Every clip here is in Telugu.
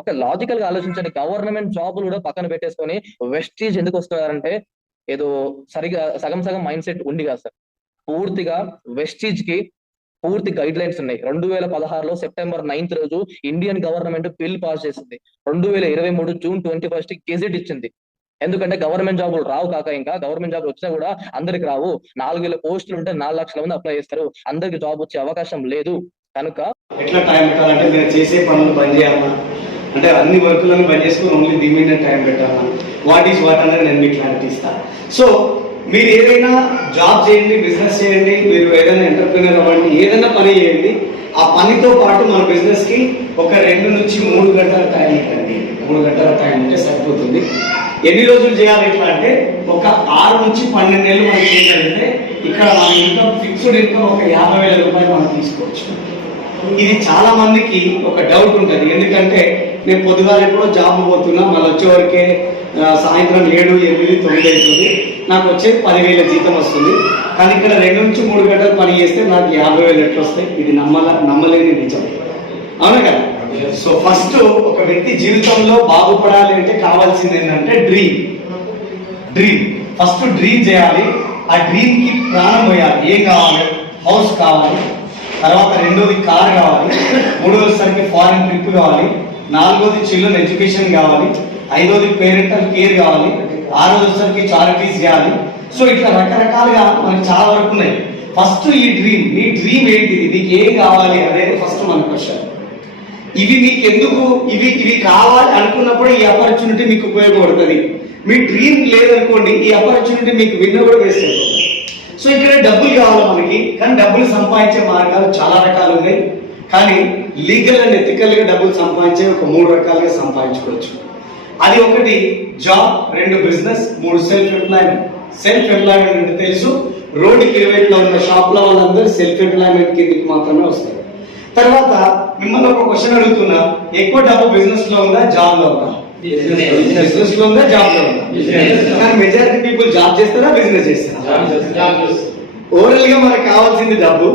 ఒక లాజికల్ గా ఆలోచించండి. గవర్నమెంట్ జాబులు కూడా పక్కన పెట్టేసుకొని వెస్టీజ్ ఎందుకు వస్తున్నారంటే ఏదో సరిగా సగం సగం మైండ్ సెట్ ఉంది కదా సార్. పూర్తిగా వెస్టీజ్ కి పూర్తి గైడ్ లైన్స్ ఉన్నాయి. 2016లో సెప్టెంబర్ 9th రోజు ఇండియన్ గవర్నమెంట్ బిల్ పాస్ చేసింది. 2023 జూన్ 21 గెజెట్ ఇచ్చింది. ఎందుకంటే గవర్నమెంట్ జాబులు రావు కాక, ఇంకా గవర్నమెంట్ జాబులు వచ్చినా కూడా అందరికి రావు. 4,000 పోస్టులు ఉంటే 4 లక్షల మంది అప్లై చేస్తారు. అందరికి జాబ్ వచ్చే అవకాశం లేదు. కనుక ఎట్లా టైం పెట్టాలంటే మీరు చేసే పనులు బంద్ చేయాలన్నా, అంటే అన్ని వర్కులను బంద్ చేసుకుని ఓన్లీ దీని మీద టైం పెట్టాలన్నా, వాట్ ఈస్ వాట్ అనేది నేను మీకు క్లారిటీ ఇస్తాను. సో మీరు ఏదైనా జాబ్ చేయండి, బిజినెస్ చేయండి, మీరు ఏదైనా ఎంటర్ప్రినర్ అవ్వండి, ఏదైనా పని చేయండి, ఆ పనితో పాటు మన బిజినెస్ కి ఒక 2 నుంచి 3 గంటల టైం ఇవ్వండి. 3 గంటల టైం ఉంటే సరిపోతుంది. ఎన్ని రోజులు చేయాలి ఇట్లా అంటే ఒక 6 నుంచి 12 నెలలు మనకి ఏంటంటే ఇక్కడ మన ఇన్కమ్ ఫిక్స్డ్ ఇన్కమ్ ఒక 50,000 రూపాయలు మనం తీసుకోవచ్చు. ఇది చాలా మందికి ఒక డౌట్ ఉంటుంది. ఎందుకంటే నేను పొద్దుగాల ఎప్పుడో జాబ్ పోతున్నా, మళ్ళీ వచ్చేవరకే సాయంత్రం 7, 8, 9 అవుతుంది, నాకు వచ్చేది 10,000 జీతం వస్తుంది. కానీ ఇక్కడ 2 నుంచి 3 గంటలు పని చేస్తే నాకు 50,000 ఎట్లు వస్తాయి? ఇది నమ్మలేని నిజం, అవునా కదా? సో ఫస్ట్ ఒక వ్యక్తి జీవితంలో బాగుపడాలి అంటే కావాల్సింది ఏంటంటే డ్రీమ్. ఫస్ట్ డ్రీమ్ చేయాలి. ఆ డ్రీమ్ కి ప్రాణం పోయాలి. ఏం కావాలి? హౌస్ కావాలి, తర్వాత 2వది కార్ కావాలి, 3వది సరికి ఫారెన్ ట్రిప్ కావాలి, 4వది చిల్డ్రన్ ఎడ్యుకేషన్ కావాలి, 5వది పేరెంటల్ కేర్ కావాలి, 6వది సరికి చారిటీస్ చేయాలి. సో ఇట్లా రకరకాలుగా మనకి చాలా వరకు ఉన్నాయి. ఫస్ట్ ఈ డ్రీమ్, నీ డ్రీమ్ ఏంటిది, నీకు ఏం కావాలి అనేది ఫస్ట్ మన క్వశ్చన్. ఇవి మీకు ఎందుకు, ఇవి కావాలి అనుకున్నప్పుడు ఈ ఆపర్చునిటీ మీకు ఉపయోగపడుతుంది. మీ డ్రీమ్ లేదనుకోండి, ఈ ఆపర్చునిటీ మీకు విన్న కూడా వేస్ట్ అయిపోతుంది. సో ఇక్కడ డబ్బులు కావాలి మనకి, కానీ డబ్బులు సంపాదించే మార్గాలు చాలా రకాలు ఉన్నాయి. కానీ లీగల్ అండ్ ఎథికల్ గా డబ్బులు సంపాదించే ఒక 3 రకాలుగా సంపాదించుకోవచ్చు. అది ఒకటి job, 2 business, 3 self employment. Self employment అంటే తెలుసు, రోడ్డుకి ఇరువైపులో ఉన్న షాప్ల వాళ్ళందరూ సెల్ఫ్ ఎంప్లాయ్మెంట్ కిందకి మాత్రమే వస్తారు. తర్వాత మిమ్మల్ని ఒక క్వశ్చన్ అడుగుతున్నా, ఎక్కువ డబ్బు బిజినెస్ లో ఉందా, జాబ్ లో ఉందా? బిజినెస్ లో ఉందా, జాబ్ లో ఉందా? కానీ మెజారిటీ పీపుల్ జాబ్ చేస్తారా, బిజినెస్ చేస్తారా? ఓవరాల్ గా మనకు కావాల్సింది డబ్బు,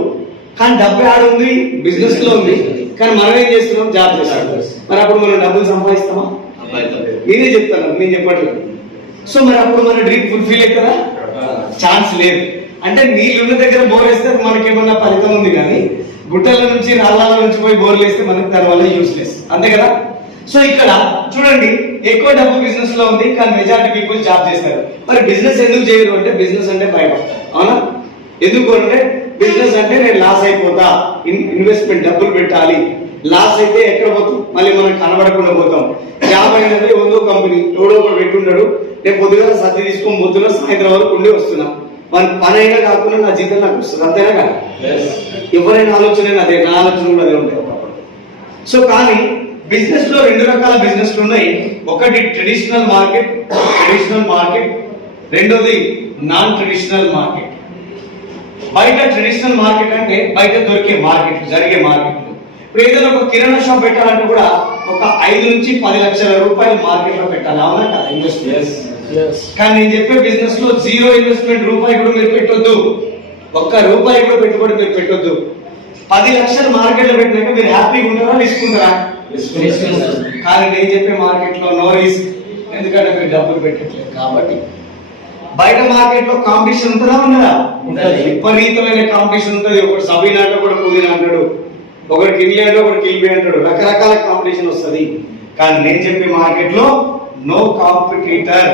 కానీ డబ్బు ఆడుంది బిజినెస్ లో ఉంది, కానీ మనం ఏం చేస్తున్నాం, జాబ్ చేస్తాం. మరి అప్పుడు మనం డబ్బులు సంపాదిస్తామా? నేనే చెప్తాను, నేను చెప్పట్లేదు. సో మరి అప్పుడు మన డ్రీమ్ ఫుల్ఫిల్ అవుతారా? ఛాన్స్ లేదు. అంటే నీళ్ళున్న దగ్గర బోర్ వేస్తే మనకేమన్నా ఫలితం ఉంది, కానీ గుట్టల నుంచి రాళ్ళ నుంచి పోయి బోర్లు వేస్తే మనకి దానివల్ల యూస్లెస్, అంతే కదా? సో ఇక్కడ చూడండి, ఎక్కువ డబ్బు బిజినెస్ లో ఉంది, కానీ మెజారిటీ పీపుల్ జాబ్ చేస్తారు. మరి బిజినెస్ ఎందుకు చేయరు అంటే, బిజినెస్ అంటే భయపడతారు, అవునా? ఎందుకు అంటే బిజినెస్ అంటే నేను లాస్ అయిపోతా, ఇన్వెస్ట్మెంట్ డబ్బులు పెట్టాలి, లాస్ అయితే ఎక్కడ పోతాం, మళ్ళీ మనం కనబడకుండా పోతాం. జాబ్ అయినది ఉందో కంపెనీ, ఎవడో ఒకటి పెట్టుంటాడు, నేను పొద్దుగా సర్ది తీసుకొని పోతున్నా, సాయంత్రం వరకు ఉండి వస్తున్నా, మన పని అయినా కాకుండా నా జీతం నాకు వస్తుంది, అంతేనా కదా? ఎవరైనా ఆలోచన అదే, నా ఆలోచన కూడా అదే ఉంటాయి ఒకప్పుడు. సో కానీ బిజినెస్ లో 2 రకాల బిజినెస్లు ఉన్నాయి. ఒకటి ట్రెడిషనల్ మార్కెట్, 2వది నాన్ ట్రెడిషనల్ మార్కెట్. బయట ట్రెడిషనల్ మార్కెట్ అంటే బయట దొరికే మార్కెట్, జరిగే మార్కెట్. ఇప్పుడు ఏదైనా ఒక కిరాణా షాప్ పెట్టాలంటే కూడా ఒక 5 నుంచి 10 లక్షల రూపాయలు మార్కెట్ లో పెట్టాలి, అవునా కదా? ఇన్వెస్ట్మెంట్. కానీ నేను చెప్పే బిజినెస్ లో 0 ఇన్వెస్ట్మెంట్, రూపాయి కూడా మీరు పెట్టొద్దు, ₹1 కూడా పెట్టుబడి మీరు పెట్టొద్దు. 10 లక్షలు మార్కెట్ లో పెట్టినాక మీరు హ్యాపీగా ఉంటారా, తీసుకుంటారా? కానీ నేను చెప్పే మార్కెట్ లో నో రిస్క్, ఎందుకంటే మీరు డబ్బులు పెట్టట్లేదు కాబట్టి. బయట మార్కెట్ లో కాంపిటీషన్ ఉంటుందా, ఉండదా? విపరీతమైన కాంపిటీషన్ ఉంటుంది. ఒకటి సబీనా అంటే ఒకటి పుదీనా అంటాడు, ఒకటి కిల్లి అంటే ఒకటి కిల్బి అంటాడు, రకరకాల కాంపిటీషన్ వస్తుంది. కానీ నేను చెప్పే మార్కెట్ లో నో కాంపిటీటర్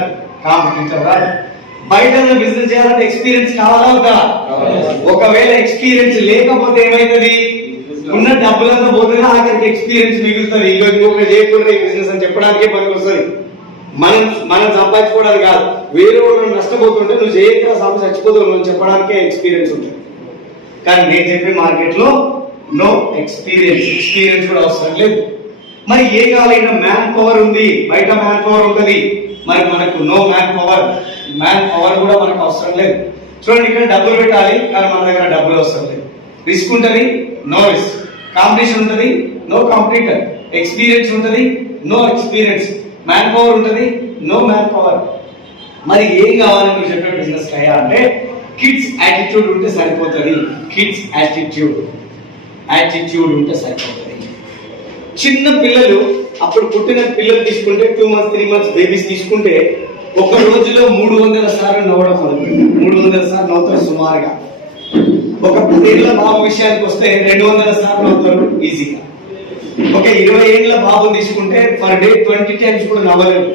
రాదు. బయట బిజినెస్ చేయాలంటే ఎక్స్పీరియన్స్ కావాలా వద్దా? ఒకవేళ ఎక్స్పీరియన్స్ లేకపోతే ఏమైతుంది, ఉన్న డబ్బులంతా పోతుంది, ఆఖరికి ఎక్స్పీరియన్స్ మిగులుతుంది. ఇంకొక చేయకుండా ఈ బిజినెస్ అని చెప్పడానికే పనికి వస్తుంది. మనం సంపాదించుకోవడానికి కాదు, వేరే వాళ్ళు నష్టపోతుంటే నువ్వు చేయక చచ్చిపోతావు అని చెప్పడానికే ఎక్స్పీరియన్స్ ఉంటుంది. కానీ నేను చెప్పే మార్కెట్ లో నో ఎక్స్పీరియన్స్ కూడా అవసరం లేదు. మరి ఏ కావాలైనా మ్యాన్ పవర్ ఉంది, బయట మ్యాన్ పవర్ ఉంటుంది, మరి మనకు నో మ్యాన్ పవర్ కూడా మనకు అవసరం లేదు. చూడండి, ఇక్కడ డబ్బులు పెట్టాలి, కానీ మన దగ్గర డబ్బులు అవసరం లేదు. రిస్క్ ఉంటుంది, నో రిస్క్. కాంపిటీషన్ ఉంటుంది, నో కాంపిటీటర్. ఎక్స్పీరియన్స్ ఉంటుంది, నో ఎక్స్పీరియన్స్. మ్యాన్ పవర్ ఉంటుంది, నో మ్యాన్ పవర్. మరి ఏం కావాలి మీరు చెప్పే బిజినెస్ అయ్యా అంటే, కిడ్స్ యాటిట్యూడ్ ఉంటే సరిపోతుంది. కిడ్స్ యాటిట్యూడ్ ఉంటే సరిపోతుంది. చిన్న పిల్లలు, అప్పుడు పుట్టిన పిల్లలు తీసుకుంటే 2 months 3 months బేబీస్ తీసుకుంటే ఒక రోజులో 300 సార్లు నవ్వడం మొదలుపెట్టారు. 300 సార్లు నవ్వుతారు సుమారుగా. ఒక 10 ఏళ్ల బాబు విషయానికి వస్తే 200 సార్లు నవ్వుతారు ఈజీగా. ఒక 20 ఏళ్ల బాబు తీసుకుంటే పర్ డే 20 times కూడా నవ్వలేదు.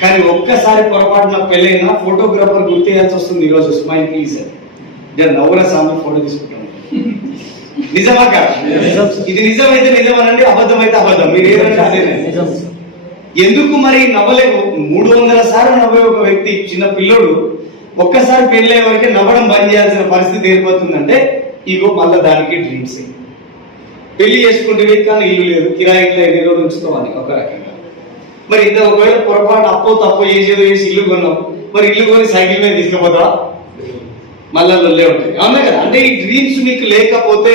కానీ ఒక్కసారి పొరపాటున పెళ్ళైనా ఫోటోగ్రాఫర్ గుర్తేయాల్సి వస్తుంది. ఈరోజు స్మైల్ ప్లీజ్ నేను నవ్వుల సార్లు ఫోటో తీసుకుంటాను. నిజమా కాదు? ఇది నిజమైతే నిజం అనండి, అబద్ధం అయితే అబద్ధం. మీరు ఏదంటే అదే. ఎందుకు మరి నవ్వలేవు? 300 సార్లు నవ్వే ఒక వ్యక్తి, చిన్న పిల్లోడు ఒక్కసారి పెళ్ళే వరకే నవ్వడం బంద్ చేయాల్సిన పరిస్థితి ఏర్పడుతుందంటే ఇగో మళ్ళీ దానికి డ్రీమ్స్. పెళ్లి చేసుకుంటే కానీ ఇల్లు లేదు, కిరాయిలో ఎన్ని రోజులు ఉంచుతామని ఒక రకంగా. మరి ఇంత ఒకవేళ పొరపాటు అప్పో తప్పో ఏదో వేసి ఇల్లు కొన్నాం, మరి ఇల్లు కొని సైకిల్ మీద తీసుకుపోతావా? మళ్ళా లొల్లే ఉంటాయి. అవునా కదా? అంటే ఈ డ్రీమ్స్ మీకు లేకపోతే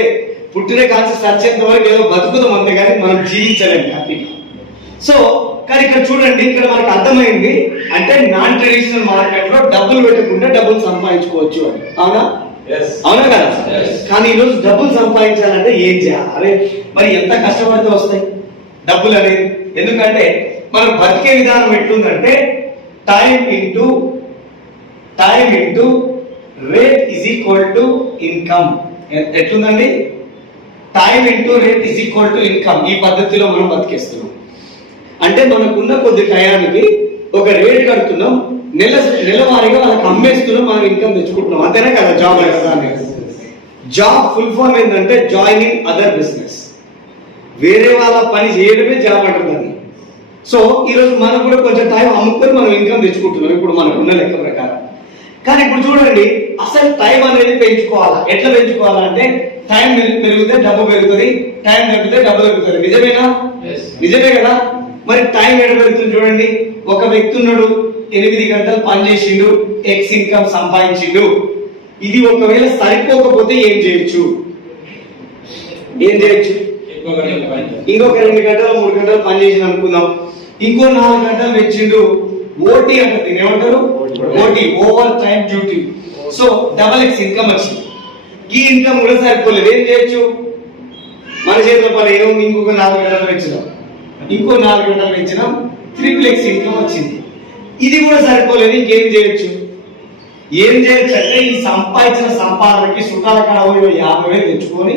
పుట్టిన కాల్సి సచ్చేంత వరకు ఏదో బతుకుతాం అంతే, కానీ మనం జీవించలేము హ్యాపీగా. సో కానీ ఇక్కడ చూడండి, ఇక్కడ మనకు అర్థమైంది అంటే నాన్ ట్రెడిషనల్ మార్కెట్ లో డబ్బులు పెట్టకుండా డబ్బులు సంపాదించుకోవచ్చు అని. అవునా? అవునా కదా? కానీ ఈరోజు డబ్బులు సంపాదించాలంటే ఏం చేయాలి? మరి ఎంత కష్టపడితే వస్తాయి డబ్బులు అనేది? ఎందుకంటే మనం బతికే విధానం ఎట్లుందంటే time into rate is equal to income. ఎట్లుందండి? Time into rate is equal to income. ఈ పద్ధతిలో మనం బతికేస్తున్నాం. అంటే మనకున్న కొద్ది టయానికి ఒక రేట్ కడుతున్నాం, నెలవారీగా వాళ్ళకి అమ్మేస్తున్నాం, మనం ఇన్కమ్ తెచ్చుకుంటున్నాం. అంతేనా కదా? జాబ్ కదా అనేది. జాబ్ ఫుల్ ఫామ్ ఏంటంటే జాయినింగ్ అదర్ బిజినెస్. వేరే వాళ్ళ పని చేయడమే జాబ్ అంటుందని. సో ఈరోజు మనం కూడా కొంచెం టైం అమ్ముకొని మనం ఇన్కమ్ తెచ్చుకుంటున్నాం ఇప్పుడు మనకున్న లెక్క ప్రకారం. కానీ ఇప్పుడు చూడండి, అసలు టైం అనేది పెంచుకోవాలా? ఎట్లా పెంచుకోవాలంటే టైం పెరిగితే డబ్బు పెరుగుతుంది, టైం పెరిగితే డబ్బు పెరుగుతుంది. నిజమేనా? నిజమే కదా? మరి టైం ఎడ పెరుగుతుంది చూడండి. ఒక వ్యక్తి ఉన్నాడు, 8 గంటలు పని చేసిండు, ఎక్స్ ఇన్కమ్ సంపాదించిండు. ఇది ఒకవేళ సరిపోకపోతే ఏం చేయొచ్చు? ఇంకొక 2 గంటలు 3 గంటలు పని చేసిండు అనుకుందాం. ఇంకో 4 గంటలు తెచ్చిండు. ఓటీ అంటే ఏమంటారు? OT, over time duty. So double X income వచ్చింది. ఈ ఇన్కమ్ కూడా సరిపోలేదు. ఏం చేయొచ్చు? మన చేతిలో పని ఏముంది? ఇంకొక 4 గంటలు పెంచినాం, ఇంకో 4 గంటలు పెంచినాం, ట్రిపుల్ ఎక్స్ ఇన్కమ్ వచ్చింది. ఇది కూడా సరిపోలేదు. ఇంకేం చేయొచ్చు? ఏం చేయొచ్చు అంటే ఈ సంపాదించిన సంపాదనకి సుతాల కాడ 50,000 తెచ్చుకొని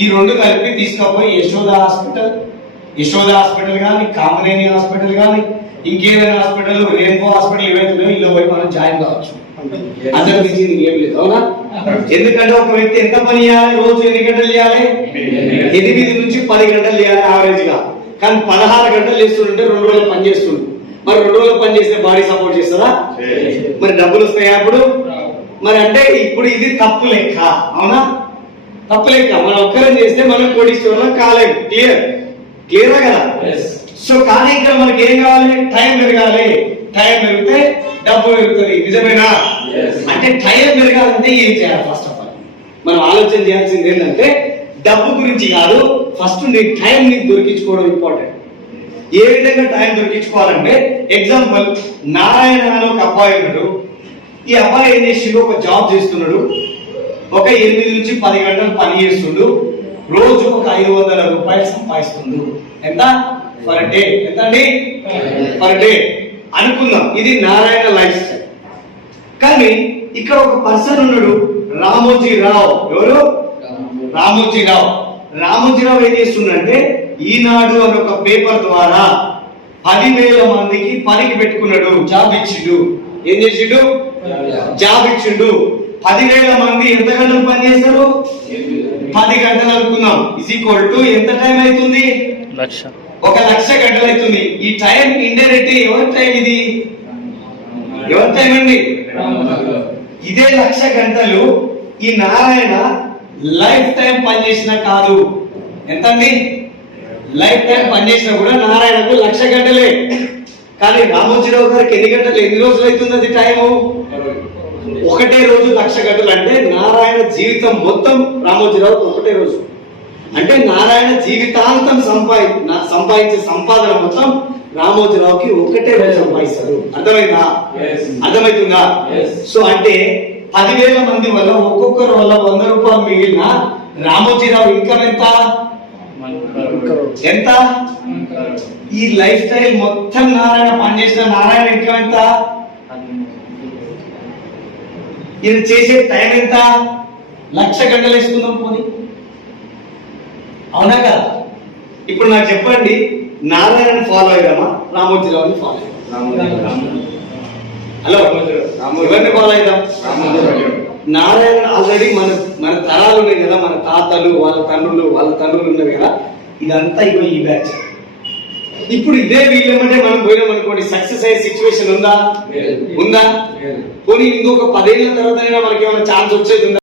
ఈ 2 కలిపి తీసుకుపోయి యశోద హాస్పిటల్ కానీ, కామనేని హాస్పిటల్ కానీ, ఇంకేదైనా హాస్పిటల్, రెయిన్బో హాస్పిటల్ ఏవైతే ఇంట్లో పోయి మనం జాయిన్ కావచ్చు. అందరూ మించింది ఏం లేదు. అవునా? ఎందుకంటే ఒక వ్యక్తి ఎంత పని చేయాలి? రోజు ఎన్ని గంటలు చేయాలి? 8 నుంచి 10 గంటలు చేయాలి యావరేజ్ గా. కానీ 16 గంటలు చేస్తుంటే 2 రోజులు పని చేస్తుండు. మరి 2 రోజులు పని చేస్తే బాడీ సపోర్ట్ చేస్తుందా? మరి డబ్బులు వస్తాయా అప్పుడు? మరి అంటే ఇప్పుడు ఇది తప్పు లెక్క. అవునా? తప్పు లెక్క. మనం ఒక్కరం చేస్తే మనం కోటీశ్వరులం కాలేము. క్లియర్ కదా? సో కానీ ఇక్కడ మనకి ఏం కావాలి? టైం పెరగాలి. టైం పెరిగితే డబ్బు పెరుగుతుంది. నిజమేనా? అంటే టైం పెరగాలంటే ఏం చేయాలి? ఫస్ట్ ఆఫ్ ఆల్ మనం ఆలోచన చేయాల్సింది ఏంటంటే డబ్బు గురించి కాదు, ఫస్ట్ నీ టైం నీకు దొరికించుకోవడం ఇంపార్టెంట్. ఏ విధంగా టైం దొరికించుకోవాలంటే ఎగ్జాంపుల్, నారాయణ అని ఒక అబ్బాయి ఉన్నాడు. ఈ అబ్బాయి ఏం చేసిండు? ఒక జాబ్ చేస్తున్నాడు. ఒక 8 నుంచి 10 గంటలు పని చేస్తుండు. రోజు ఒక 500 రూపాయలు సంపాదిస్తుండు. ఎంత? Per day. ఎంత అండి? పర్ డే అనుకుందాం. ఇది నారాయణ లైఫ్ స్టైల్. కానీ ఇక్కడ ఒక పర్సన్ ఉన్నాడు, రామోజీరావు. ఎవరు? రామోజీరావు ఏం చేస్తుండంటే ఈనాడు అని ఒక పేపర్ ద్వారా 10,000 మందికి పనికి పెట్టుకున్నాడు. జాబ్ ఇచ్చిండు. ఏం చేసిండు? జాబ్ ఇచ్చిండు. 10,000 మంది ఎంత గంటలు పని చేస్తారు? 10 గంటలు అనుకుందాం. ఈజ్ ఈక్వల్ టు ఎంత టైం అవుతుంది? 1,00,000 గంటలు అవుతుంది. ఈ టైం ఇండైరెక్ట్ ఎవరి టైం? ఇది ఎవరి టైం అండి? ఇదే 1,00,000 గంటలు ఈ నారాయణ లైఫ్ టైం పనిచేసిన కాదు. ఎంత అండి? లైఫ్ టైం పనిచేసినా కూడా నారాయణకు 1,00,000 గంటలే. కానీ రామోజీరావు గారికి ఎన్ని గంటలు, ఎన్ని రోజులు అవుతుంది అది టైము? ఒకటే రోజు 1,00,000 గంటలు. అంటే నారాయణ జీవితం మొత్తం రామోజీరావు ఒకటే రోజు. అంటే నారాయణ జీవితాంతం సంపాదించే సంపాదన మొత్తం రామోజీరావుకి ఒకటే రోజు సంపాదిస్తారు. అర్థమైందా? అర్థమవుతుందా? సో అంటే 10,000 మంది వల్ల ఒక్కొక్కరు వల్ల 100 రూపాయలు మిగిలిన రామోజీరావు ఇన్కమ్ ఎంత? ఎంత? ఈ లైఫ్ స్టైల్ మొత్తం నారాయణ పనిచేసిన నారాయణ ఇంకా ఎంత? ఇది చేసే టైం ఎంత? 1,00,000 గంటలు వేసుకుందాం పోనీ, అవునా కదా? ఇప్పుడు నాకు చెప్పండి, నారాయణ ఫాలో అయిదామా రామోజీరావుని ఫాలో అయిదాం? హలో, ఎవరిని ఫాలో అయిదాం? నారాయణ ఆల్రెడీ మన తరాలు ఉన్నాయి కదా, మన తాతలు వాళ్ళ తండ్రులు ఉన్నారు కదా, ఇదంతా ఇగో ఈ బ్యాచ్. ఇప్పుడు ఇదే వీళ్ళేమంటే మనం పోయినాం అనుకోండి, సక్సెస్ అయ్యే సిచ్యువేషన్ ఉందా? పోనీ ఇంకొక 10 ఏళ్ళ తర్వాత మనకి ఏమైనా ఛాన్స్ వచ్చేది ఉందా?